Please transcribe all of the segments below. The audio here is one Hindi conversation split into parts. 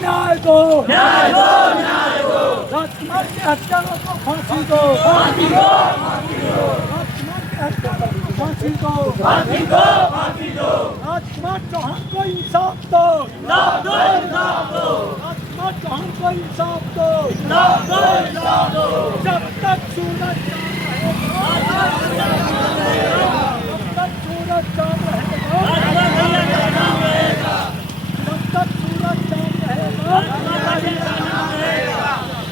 न्याय दो, न्याय दो, न्याय दो। राजकुमार के हत्यारों को फांसी दो, फांसी दो, फांसी दो। राजकुमार के हत्यारों को फांसी दो, फांसी दो, फांसी दो। राजकुमार चौहान को इंसाफ दो, इंसाफ दो, इंसाफ दो। राजकुमार चौहान को इंसाफ दो, इंसाफ दो, इंसाफ दो। जब तक सूरज चांद रहेगा, जब तक सूरज चांद रहेगा, जब तक सूरज चांद रहेगा,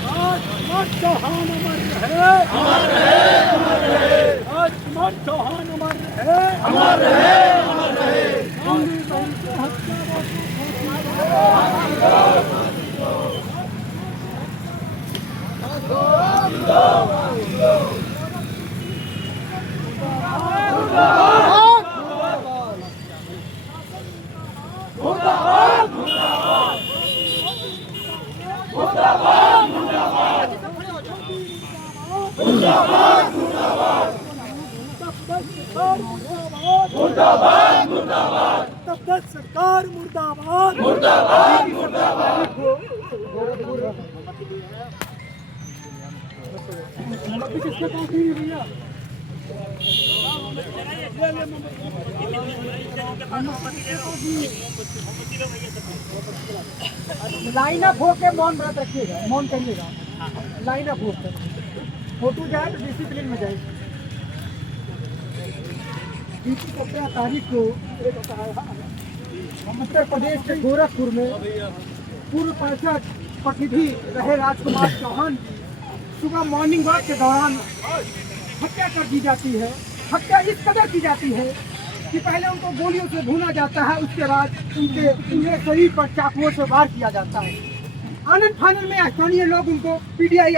राजकुमार चौहान अमर रहे, अमर रहे, अमर रहे। राजकुमार चौहान अमर रहे, अमर रहे, अमर रहे। गांधी बहन के हत्यारों को फांसी दो। मुर्दाबाद, मुर्दाबाद। मुर्दाबाद, मुर्दाबाद। मुर्दाबाद, मुर्दाबाद। मुर्दाबाद, मुर्दाबाद। तब सरकार मुर्दाबाद, मुर्दाबाद, मुर्दाबाद। किसके पास नहीं है भैया? लाइन अप होके मौन व्रत रखिएगा, मौन करिएगा, लाइन अप होकर फोटो जाए तो डिसिप्लिन में जाए। 17 तारीख को उत्तर प्रदेश के गोरखपुर में पूर्व पार्षद प्रतिनिधि रहे राजकुमार चौहान की सुबह मॉर्निंग वॉक के दौरान हत्या कर दी जाती है। हत्या इस कदर की जाती है कि पहले उनको गोलियों से भूना जाता है, उसके बाद उनके शरीर पर चाकुओं से वार किया जाता है। आनंद फानंद में स्थानीय लोग उनको पीडीआई